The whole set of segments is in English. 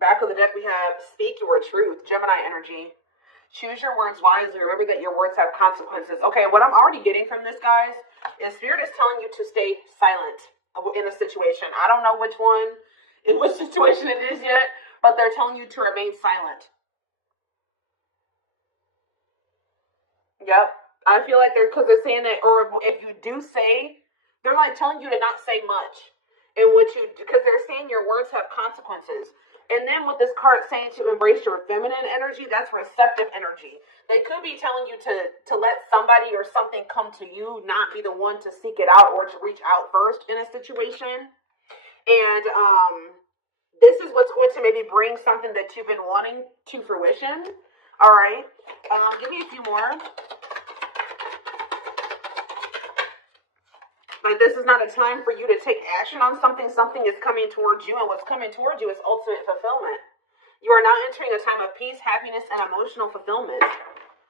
Back of the deck, we have speak your truth, Gemini energy. Choose your words wisely. Remember that your words have consequences. Okay, what I'm already getting from this, guys, is Spirit is telling you to stay silent in a situation. I don't know which one, in which situation it is yet, but they're telling you to remain silent. Yep. I feel like because they're saying that, or if you do say, they're like telling you to not say much. And what you, because they're saying your words have consequences. And then with this card saying to embrace your feminine energy, that's receptive energy. They could be telling you to let somebody or something come to you, not be the one to seek it out or to reach out first in a situation. And this is what's going to maybe bring something that you've been wanting to fruition. All right. Give me a few more. Like, this is not a time for you to take action on something. Something is coming towards you, and what's coming towards you is ultimate fulfillment. You are now entering a time of peace, happiness, and emotional fulfillment.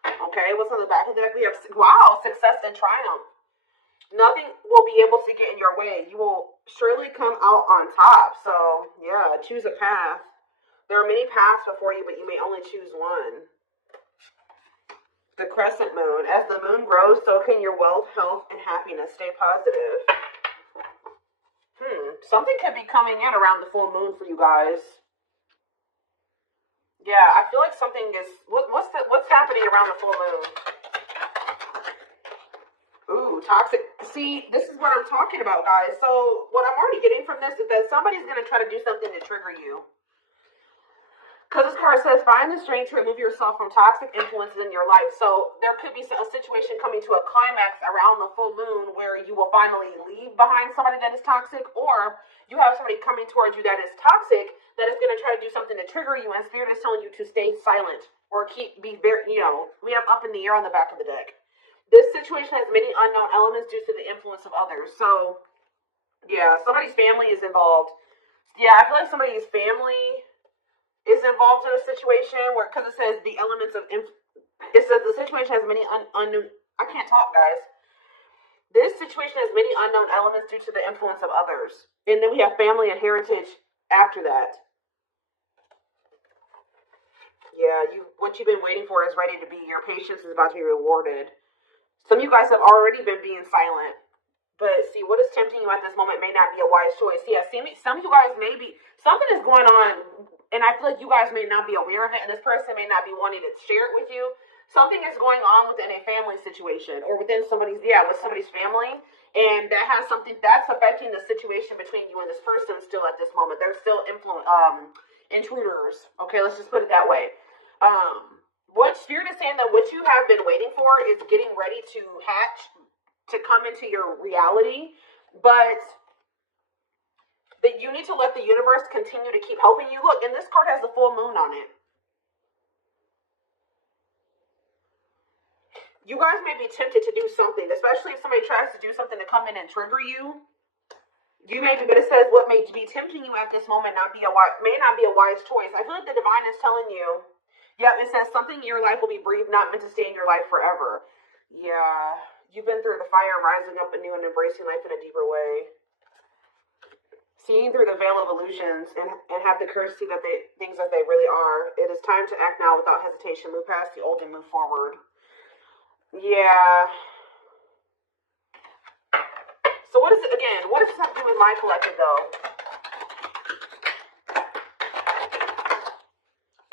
Okay, what's on the back of the deck? We have, wow, success and triumph. Nothing will be able to get in your way. You will surely come out on top. So, yeah, choose a path. There are many paths before you, but you may only choose one. The crescent moon. As the moon grows, so can your wealth, health, and happiness. Stay positive. Something could be coming in around the full moon for you guys. Yeah, I feel like something is... What's happening around the full moon? Ooh, toxic. See, this is what I'm talking about, guys. So what I'm already getting from this is that somebody's going to try to do something to trigger you. Because this card says, find the strength to remove yourself from toxic influences in your life. So there could be a situation coming to a climax around the full moon where you will finally leave behind somebody that is toxic, or you have somebody coming towards you that is toxic that is going to try to do something to trigger you, and Spirit is telling you to stay silent or be very, we have up in the air on the back of the deck. This situation has many unknown elements due to the influence of others. So, yeah, somebody's family is involved. Yeah, I feel like somebody's family is involved in a situation where, because it says the elements of, it says the situation has many unknown, I can't talk, guys. This situation has many unknown elements due to the influence of others. And then we have family and heritage after that. Yeah, what you've been waiting for is ready to be. Your patience is about to be rewarded. Some of you guys have already been being silent. But see, what is tempting you at this moment may not be a wise choice. Yeah, see, some of you guys may be, something is going on, and I feel like you guys may not be aware of it, and this person may not be wanting to share it with you. Something is going on within a family situation, or within with somebody's family, and that has something that's affecting the situation between you and this person still at this moment. They're still intruders. Okay, let's just put it that way. What Spirit is saying that what you have been waiting for is getting ready to hatch, to come into your reality, but that you need to let the universe continue to keep helping you. Look, and this card has the full moon on it. You guys may be tempted to do something, especially if somebody tries to do something to come in and trigger you. You may be, but it says what may be tempting you at this moment may not be a wise choice. I feel like the divine is telling you, it says something in your life will be brief, not meant to stay in your life forever. Yeah, you've been through the fire, rising up anew and embracing life in a deeper way. Seeing through the veil of illusions and have the courage to see things as they really are. It is time to act now without hesitation. Move past the old and move forward. Yeah. So what is it again? What does this have to do with my collective though?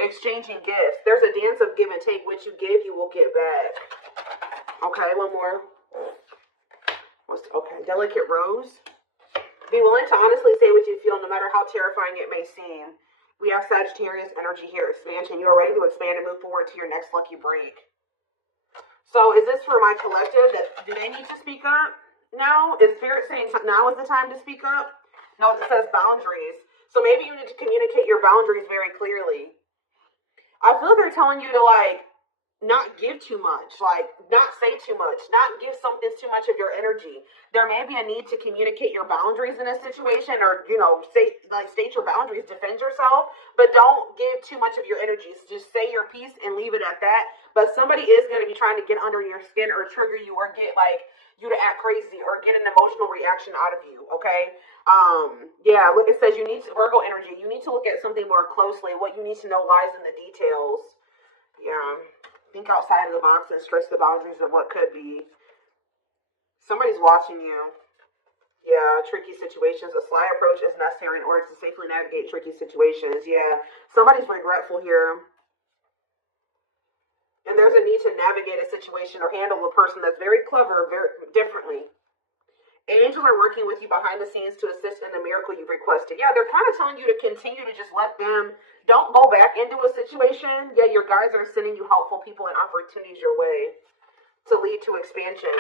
Exchanging gifts. There's a dance of give and take. What you give, you will get back. Okay, one more. Okay, delicate rose. Be willing to honestly say what you feel, no matter how terrifying it may seem. We have Sagittarius energy here, expansion. You are ready to expand and move forward to your next lucky break. So is this for my collective? Do they need to speak up now? Is Spirit saying now is the time to speak up? No, it says boundaries. So maybe you need to communicate your boundaries very clearly. I feel like they're telling you to not give too much, not say too much, not give something too much of your energy. There may be a need to communicate your boundaries in a situation, or state your boundaries, defend yourself, but don't give too much of your energy. So just say your piece and leave it at that. But somebody is going to be trying to get under your skin or trigger you or get you to act crazy or get an emotional reaction out of you, okay? Yeah, look, it says you need to, Virgo energy, you need to look at something more closely. What you need to know lies in the details. Yeah, think outside of the box and stretch the boundaries of what could be. Somebody's watching you. Yeah, tricky situations. A sly approach is necessary in order to safely navigate tricky situations. Yeah, somebody's regretful here. And there's a need to navigate a situation or handle a person that's very clever, very differently. Angels are working with you behind the scenes to assist in the miracle you've requested. Yeah, they're kind of telling you to continue to just let them, don't go back into a situation. Yeah, your guides are sending you helpful people and opportunities your way to lead to expansion.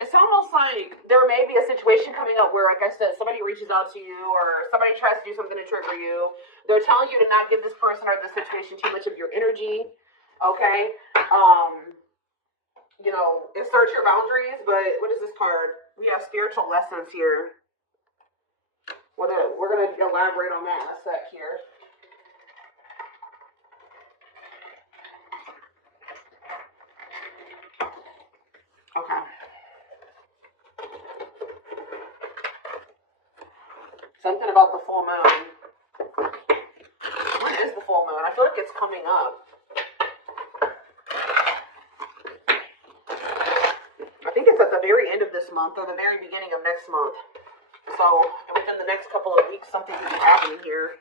It's almost like there may be a situation coming up where, like I said, somebody reaches out to you or somebody tries to do something to trigger you. They're telling you to not give this person or this situation too much of your energy. Okay? You know, insert your boundaries, but what is this card? We have spiritual lessons here. We're going to elaborate on that in a sec here. Okay. Something about the full moon. When is the full moon? I feel like it's coming up. I think it's at the very end of this month or the very beginning of next month. So within the next couple of weeks, something could be happening here.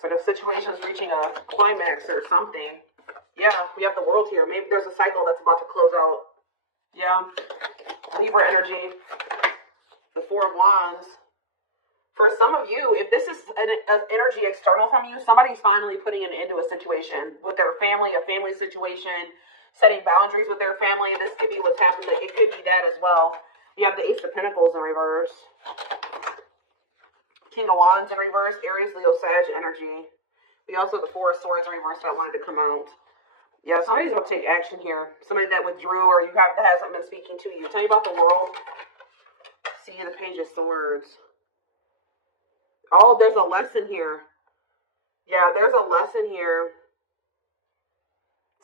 Sort of situations reaching a climax or something. Yeah, we have the world here. Maybe there's a cycle that's about to close out. Yeah. Libra energy. The Four of Wands. For some of you, if this is an energy external from you, somebody's finally putting an end to a situation with their family, a family situation, setting boundaries with their family. This could be what's happening. It could be that as well. You have the Ace of Pentacles in reverse. King of Wands in reverse. Aries, Leo, Sag energy. We also have the Four of Swords in reverse that wanted to come out. Yeah, somebody's going to take action here. Somebody that withdrew or that hasn't been speaking to you. Tell you about the world. See the Page of Swords. Oh, there's a lesson here. Yeah, there's a lesson here.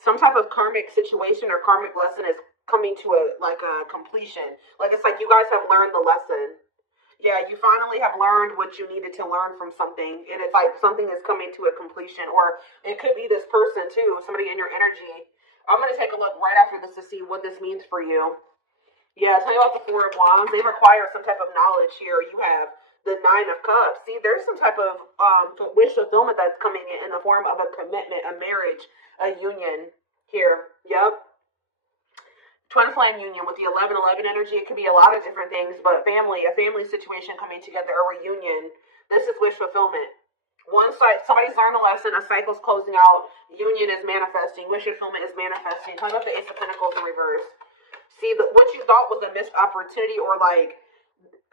Some type of karmic situation or karmic lesson is coming to a completion. Like it's like you guys have learned the lesson. Yeah, you finally have learned what you needed to learn from something. And it's like something is coming to a completion. Or it could be this person too, somebody in your energy. I'm going to take a look right after this to see what this means for you. Yeah, tell you about the Four of Wands. They require some type of knowledge here. You have the Nine of Cups. See, there's some type of wish fulfillment that's coming in the form of a commitment, a marriage, a union here. Yep. Twin flame union with the 11-11 energy. It could be a lot of different things, but family, a family situation coming together, a reunion. This is wish fulfillment. One side, somebody's learned a lesson, a cycle's closing out, union is manifesting, wish fulfillment is manifesting. Talk about the Ace of Pentacles in reverse. See, what you thought was a missed opportunity or like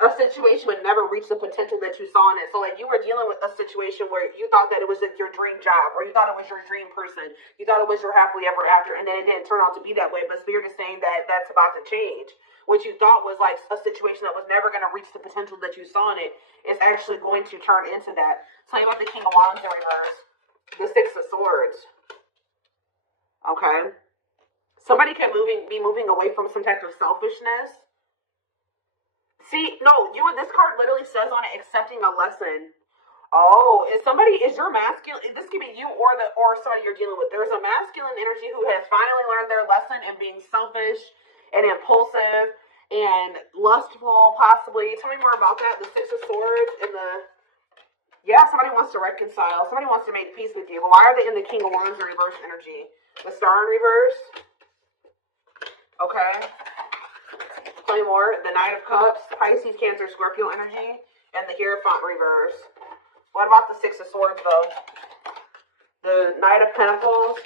a situation would never reach the potential that you saw in it. So like you were dealing with a situation where you thought that it was like your dream job or you thought it was your dream person. You thought it was your happily ever after and then it didn't turn out to be that way. But Spirit is saying that that's about to change. What you thought was like a situation that was never going to reach the potential that you saw in it is actually going to turn into that. Tell you about the King of Wands in reverse. The Six of Swords. Okay. Somebody can be moving away from some type of selfishness. See, no, this card literally says on it, accepting a lesson. Oh, is your masculine, this could be you or somebody you're dealing with. There's a masculine energy who has finally learned their lesson in being selfish and impulsive and lustful, possibly. Tell me more about that. The Six of Swords and yeah, somebody wants to reconcile. Somebody wants to make peace with you. But why are they in the King of Wands in reverse energy? The Star in reverse. Okay. Tell me more. The Knight of Cups, Pisces, Cancer, Scorpio energy, and the Hierophant reverse. What about the Six of Swords, though? The Knight of Pentacles,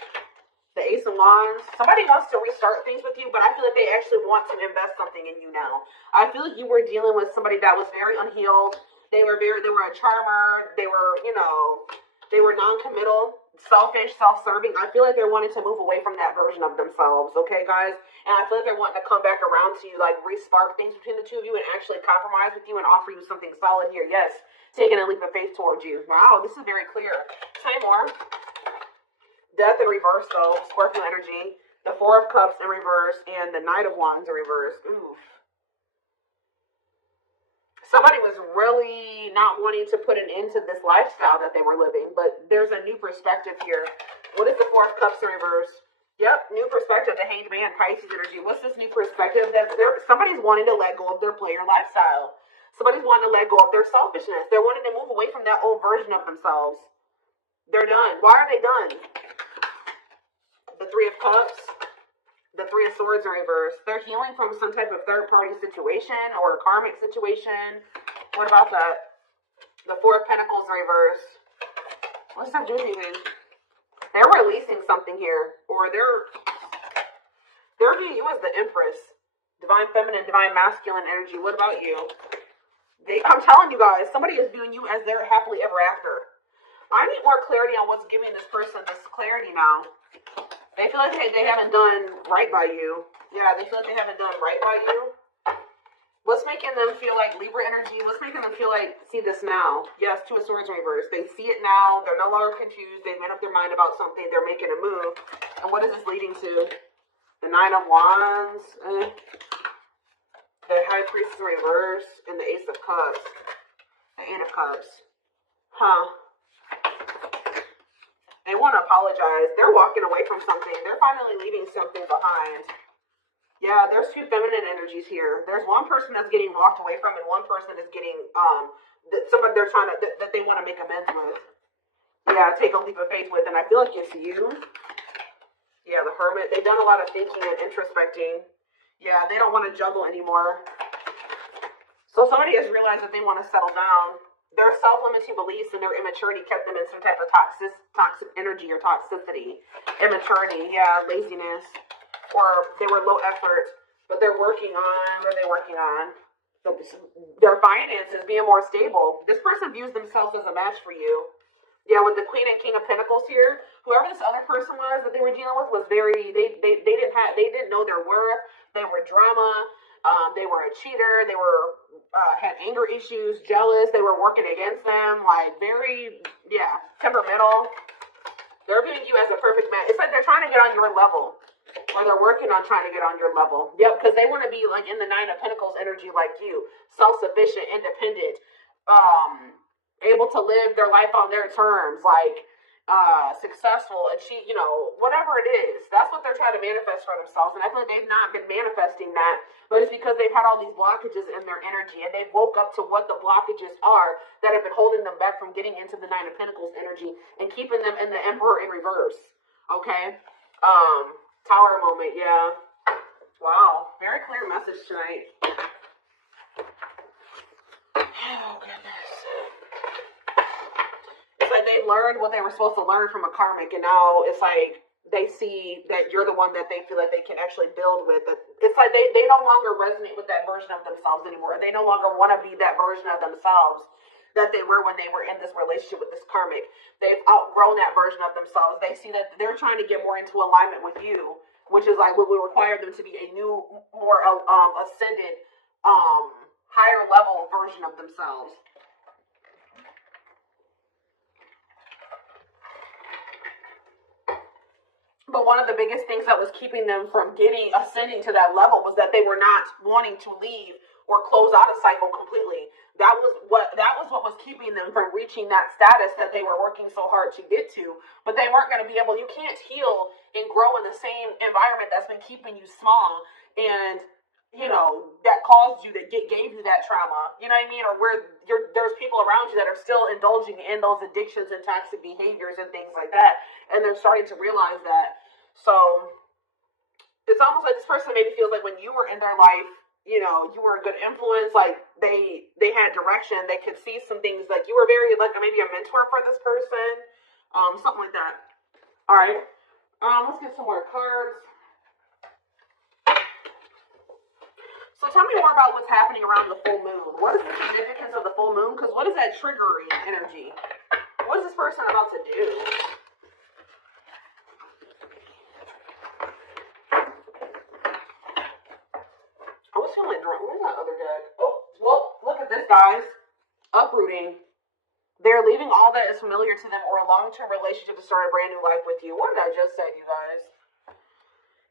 the Ace of Wands. Somebody wants to restart things with you, but I feel like they actually want to invest something in you now. I feel like you were dealing with somebody that was very unhealed. They were a charmer. They were, they were non-committal. selfish, self-serving. I feel like they're wanting to move away from that version of themselves, okay, guys? And I feel like they're wanting to come back around to you, like re-spark things between the two of you and actually compromise with you and offer you something solid here. Yes, taking a leap of faith towards you. Wow, this is very clear. Say more. Death in reverse, though. Scorpio energy. The Four of Cups in reverse and the Knight of Wands in reverse. Oof. Somebody was really not wanting to put an end to this lifestyle that they were living, but there's a new perspective here. What is the Four of Cups in reverse? Yep, new perspective, the Hanged Man, Pisces energy. What's this new perspective? That somebody's wanting to let go of their player lifestyle. Somebody's wanting to let go of their selfishness. They're wanting to move away from that old version of themselves. They're done. Why are they done? The Three of Cups. The Three of Swords in reverse. They're healing from some type of third-party situation or a karmic situation. What about that? The Four of Pentacles in reverse. What's that doing to you? They're releasing something here. Or they're viewing you as the Empress. Divine Feminine, Divine Masculine energy. What about you? I'm telling you guys, somebody is viewing you as their happily ever after. I need more clarity on what's giving this person this clarity now. They feel like they haven't done right by you. Yeah, they feel like they haven't done right by you. What's making them feel like Libra energy? What's making them feel like, see this now? Yes, Two of Swords in reverse. They see it now. They're no longer confused. They've made up their mind about something. They're making a move. And what is this leading to? The Nine of Wands. The High Priestess in reverse. And the Ace of Cups. The Eight of Cups. Huh. They want to apologize. They're walking away from something. They're finally leaving something behind. Yeah, there's two feminine energies here. There's one person that's getting walked away from, and one person is getting somebody they're trying to that they want to make amends with. Yeah, take a leap of faith with, and I feel like it's you. Yeah, the Hermit. They've done a lot of thinking and introspecting. Yeah, they don't want to juggle anymore. So somebody has realized that they want to settle down. Their self-limiting beliefs and their immaturity kept them in some type of toxic energy or toxicity. Immaturity, yeah, laziness. Or they were low effort, but they're working on, what are they working on? Their finances being more stable. This person views themselves as a match for you. Yeah, with the Queen and King of Pentacles here, whoever this other person was that they were dealing with was very, they didn't know their worth. They were drama. They were a cheater. They were had anger issues, jealous. They were working against them, like very, yeah, temperamental. They're viewing you as a perfect match. It's like they're trying to get on your level, or they're working on trying to get on your level. Yep, because they want to be like in the Nine of Pentacles energy, like you, self-sufficient, independent, able to live their life on their terms, like successful, achieve, whatever it is. That's what they're trying to manifest for themselves. And I feel like they've not been manifesting that, but it's because they've had all these blockages in their energy, and they woke up to what the blockages are that have been holding them back from getting into the Nine of Pentacles energy and keeping them in the Emperor in reverse. Okay? Tower moment, yeah. Wow. Very clear message tonight. Oh, goodness. It's like they've learned what they were supposed to learn from a karmic, and now it's like they see that you're the one that they feel like they can actually build with. It's like they no longer resonate with that version of themselves anymore. They no longer want to be that version of themselves that they were when they were in this relationship with this karmic. They've outgrown that version of themselves. They see that they're trying to get more into alignment with you, which is like what would require them to be a new, more ascended, higher level version of themselves. But one of the biggest things that was keeping them from ascending to that level was that they were not wanting to leave or close out a cycle completely. That was what was keeping them from reaching that status that they were working so hard to get to. But they weren't going to be able. You can't heal and grow in the same environment that's been keeping you small and that caused you, that gave you that trauma. You know what I mean? Or where there's people around you that are still indulging in those addictions and toxic behaviors and things like that, and they're starting to realize that. So it's almost like this person maybe feels like when you were in their life, you were a good influence. Like they had direction. They could see some things. Like you were very like maybe a mentor for this person, something like that. All right. Let's get some more cards. So tell me more about what's happening around the full moon. What is the significance of the full moon? Because what is that triggering energy? What is this person about to do? uprooting. They're leaving all that is familiar to them or a long-term relationship to start a brand new life with you. What did I just say, you guys?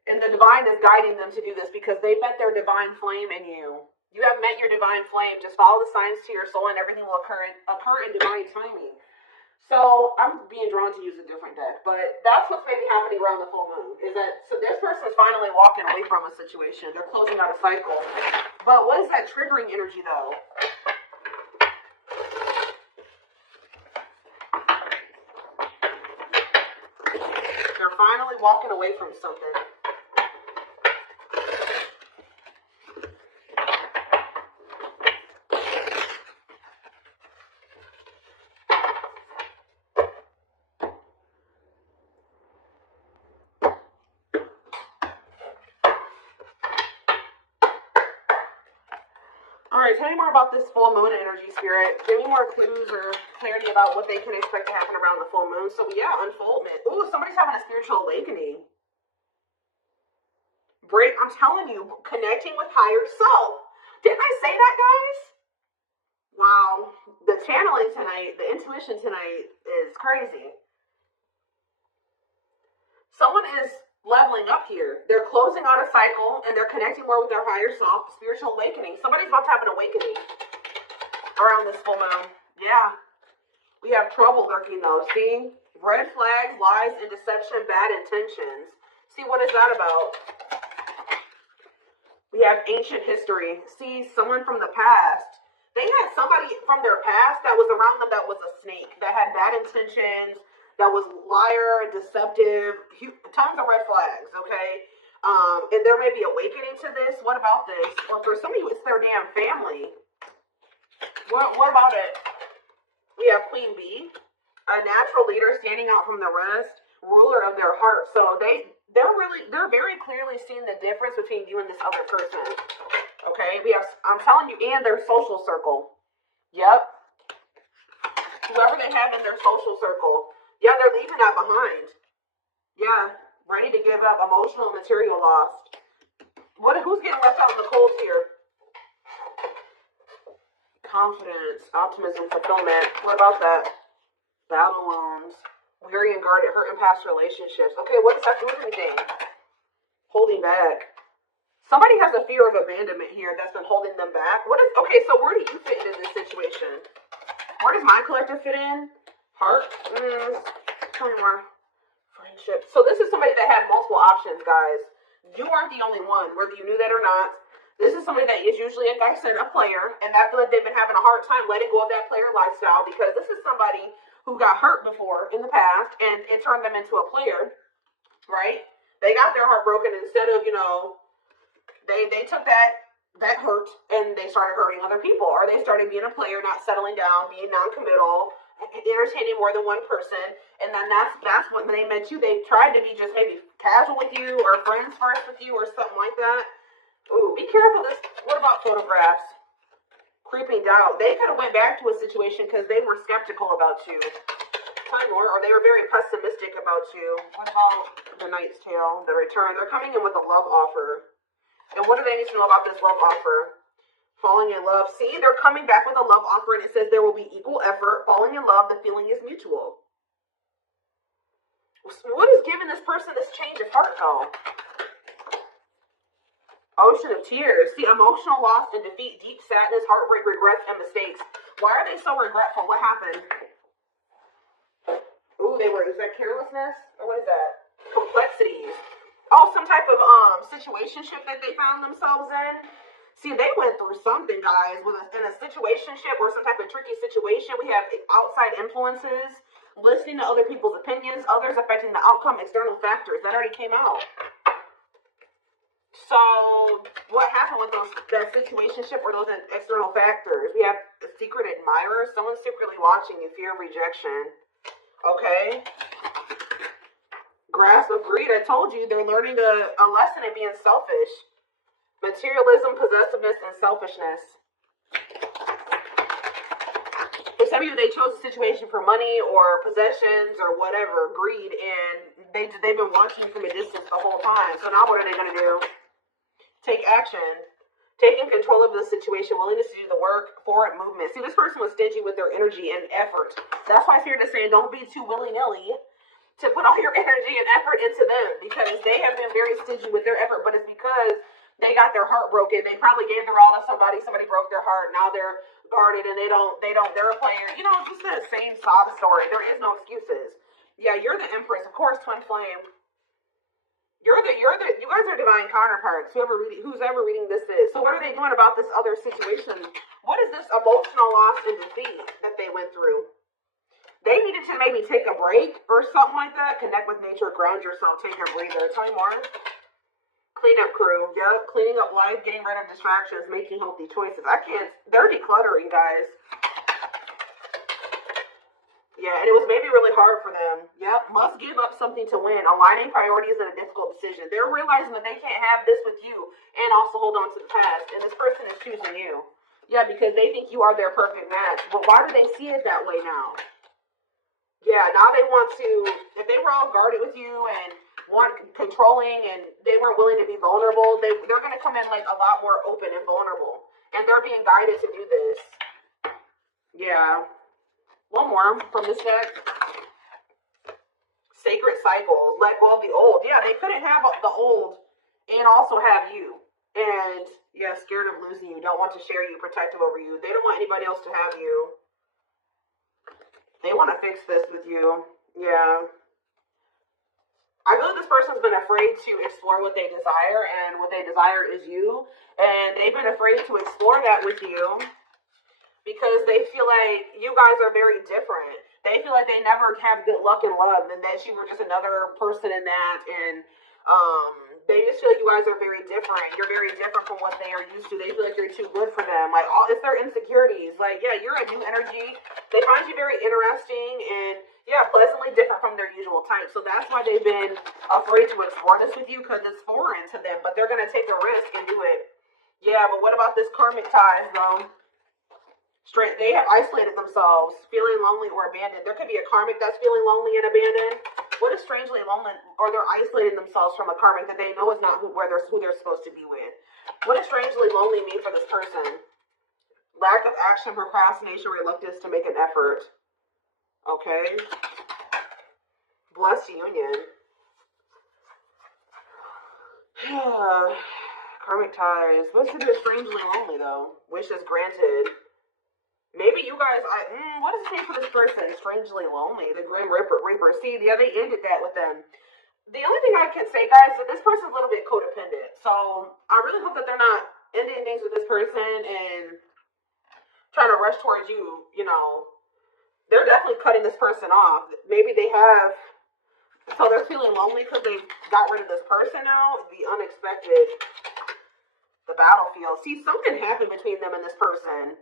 And the divine is guiding them to do this because they met their divine flame in you. You have met your divine flame. Just follow the signs to your soul and everything will occur in divine timing. So I'm being drawn to use a different deck, but that's what's maybe happening around the full moon. Is that so? This person's finally walking away from a situation. They're closing out a cycle. But what is that triggering energy, though? They're finally walking away from something. Alright, tell me more about this full moon energy, Spirit. Give me more clues or clarity about what they can expect to happen around the full moon. So, yeah, unfoldment. Ooh, somebody's having a spiritual awakening. I'm telling you, connecting with higher self. Didn't I say that, guys? Wow. The channeling tonight, the intuition tonight is crazy. Someone is leveling up here. They're closing out a cycle and they're connecting more with their higher self, spiritual awakening. Somebody's about to have an awakening around this full moon. Yeah. We have trouble lurking though. See? Red flags, lies, and deception, bad intentions. See, what is that about? We have ancient history. See, someone from the past. They had somebody from their past that was around them that was a snake, that had bad intentions, that was liar, deceptive, tons of red flags, okay? And there may be awakening to this. What about this? Well, for some of you, it's their damn family. What about it? We have Queen Bee, a natural leader standing out from the rest, ruler of their heart. So they're very clearly seeing the difference between you and this other person. Okay? I'm telling you, and their social circle. Yep. Whoever they have in their social circle. Yeah, they're leaving that behind. Yeah, ready to give up, emotional and material loss. Who's getting left out in the cold here? Confidence, optimism, fulfillment. What about that? Battle wounds, weary and guarded, hurt in past relationships. Okay, what does that do with anything? Holding back. Somebody has a fear of abandonment here that's been holding them back. Okay, so where do you fit into this situation? Where does my collective fit in? Heart? Tell me more. Friendship. So this is somebody that had multiple options, guys. You aren't the only one, whether you knew that or not. This is somebody that is usually, like I said, a player, and I feel like they've been having a hard time letting go of that player lifestyle because this is somebody who got hurt before in the past, and it turned them into a player, right? They got their heart broken instead of, they took that hurt and they started hurting other people, or they started being a player, not settling down, being non-committal, entertaining more than one person, and then that's when they met you. They tried to be just maybe casual with you or friends first with you or something like that. Ooh, be careful. What about photographs? Creeping doubt. They could have went back to a situation because they were skeptical about you. Or they were very pessimistic about you. What about the Knight's Tale, the return? They're coming in with a love offer. And what do they need to know about this love offer? Falling in love. See, they're coming back with a love offer, and it says there will be equal effort. Falling in love, the feeling is mutual. What is giving this person this change of heart, though? Ocean of tears. See, emotional loss and defeat, deep sadness, heartbreak, regrets, and mistakes. Why are they so regretful? What happened? Ooh, is that carelessness? Or what is that? Complexities. Oh, some type of situationship that they found themselves in. See, they went through something, guys, in a situationship or some type of tricky situation. We have outside influences, listening to other people's opinions, others affecting the outcome, external factors. That already came out. So, what happened with that situationship or those external factors? We have a secret admirer, someone secretly watching you, fear of rejection. Okay. Grasp of greed. I told you, they're learning a lesson in being selfish. Materialism, possessiveness, and selfishness. For some of you, they chose a situation for money or possessions or whatever, greed, and they've been watching you from a distance the whole time. So now what are they going to do? Take action. Taking control of the situation, willingness to do the work, forward movement. See, this person was stingy with their energy and effort. That's why Spirit is saying don't be too willy-nilly to put all your energy and effort into them, because they have been very stingy with their effort, but it's because they got their heart broken. They probably gave their all to somebody. Somebody broke their heart. Now they're guarded and they're a player. You know, just the same sob story. There is no excuses. Yeah, you're the Empress. Of course, Twin Flame. You guys are divine counterparts, who's ever reading this is. So what are they doing about this other situation? What is this emotional loss and defeat that they went through? They needed to maybe take a break or something like that. Connect with nature, ground yourself, take a breather. Tell me more. Cleanup crew. Yep, cleaning up life, getting rid of distractions, making healthy choices. They're decluttering, guys. Yeah, and it was maybe really hard for them. Yep, must give up something to win. Aligning priorities in a difficult decision. They're realizing that they can't have this with you and also hold on to the past. And this person is choosing you. Yeah, because they think you are their perfect match. But why do they see it that way now? Yeah, now they want to, if they were all guarded with you and controlling and they weren't willing to be vulnerable, they're going to come in like a lot more open and vulnerable. And they're being guided to do this. Yeah. One more from this deck. Sacred cycle. Let go of the old. Yeah, they couldn't have the old and also have you. And yeah, scared of losing you. Don't want to share you. Protective over you. They don't want anybody else to have you. They want to fix this with you. Yeah. I feel like this person's been afraid to explore what they desire, and what they desire is you. And they've been afraid to explore that with you, because they feel like you guys are very different. They feel like they never have good luck in love, and that you were just another person in that, and they just feel like you guys are very different. You're very different from what they are used to. They feel like you're too good for them. Like, it's their insecurities. Like, yeah, you're a new energy. They find you very interesting and, yeah, pleasantly different from their usual type. So that's why they've been afraid to explore this with you, because it's foreign to them. But they're going to take a risk and do it. Yeah, but what about this karmic ties, though? They have isolated themselves, feeling lonely or abandoned. There could be a karmic that's feeling lonely and abandoned. What is strangely lonely, or they're isolating themselves from a karmic that they know is not who they're supposed to be with. What does strangely lonely mean for this person? Lack of action, procrastination, reluctance to make an effort. Okay. Blessed union. Karmic ties. What's to do with strangely lonely, though? Wishes granted. Maybe you guys, what does it say for this person? Strangely lonely, the Grim Reaper. See, yeah, they ended that with them. The only thing I can say, guys, is that this person's a little bit codependent. So I really hope that they're not ending things with this person and trying to rush towards you. You know, they're definitely cutting this person off. Maybe they have, so they're feeling lonely because they got rid of this person now. The unexpected, the battlefield. See, something happened between them and this person.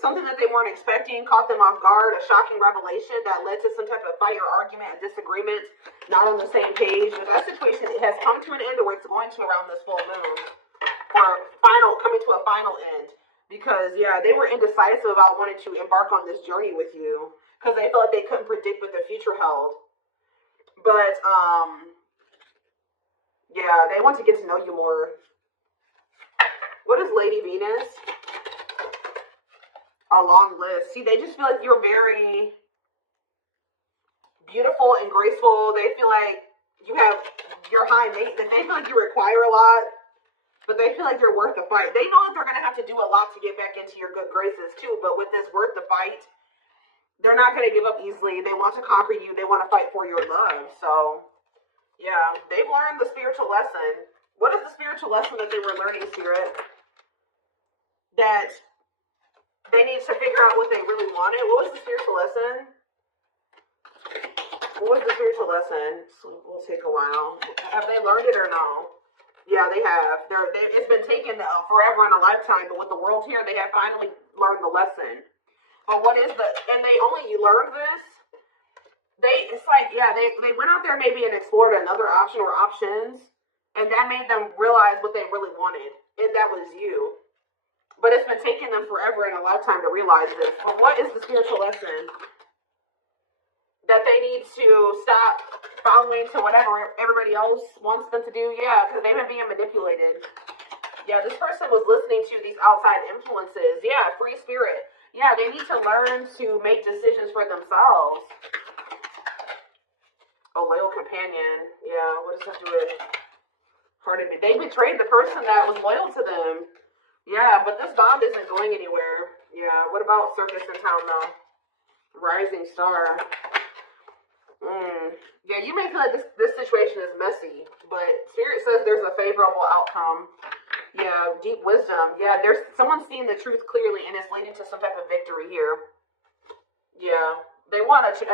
Something that they weren't expecting caught them off guard, a shocking revelation that led to some type of fight or argument, a disagreement, not on the same page. But that situation, it has come to an end, or it's going to around this full moon, or coming to a final end. Because, yeah, they were indecisive about wanting to embark on this journey with you, because they felt like they couldn't predict what the future held. But, yeah, they want to get to know you more. What is Lady Venus? A long list. See, they just feel like you're very beautiful and graceful. They feel like you have your high maintenance. They feel like you require a lot, but they feel like you're worth the fight. They know that they're going to have to do a lot to get back into your good graces too, but with this worth the fight, they're not going to give up easily. They want to conquer you. They want to fight for your love. So, yeah, they've learned the spiritual lesson. What is the spiritual lesson that they were learning, Spirit? That they need to figure out what they really wanted. What was the spiritual lesson? What was the spiritual lesson? So we'll take a while. Have they learned it or no? Yeah, they have. It's been taken forever and a lifetime, but with the world here, they have finally learned the lesson. But what is and they only learned this, it's like, yeah, they went out there maybe and explored another option or options, and that made them realize what they really wanted, and that was you. But it's been taking them forever and a lifetime to realize this. But what is the spiritual lesson? That they need to stop following to whatever everybody else wants them to do? Yeah, because they've been being manipulated. Yeah, this person was listening to these outside influences. Yeah, free spirit. Yeah, they need to learn to make decisions for themselves. A loyal companion. Yeah, what does that do with hearted? They betrayed the person that was loyal to them. Yeah, but this bond isn't going anywhere. Yeah, what about circus in town though? Rising star. Yeah, you may feel like this situation is messy, but Spirit says there's a favorable outcome. Yeah, deep wisdom. Yeah, there's someone seeing the truth clearly and it's leading to some type of victory here. Yeah, they want to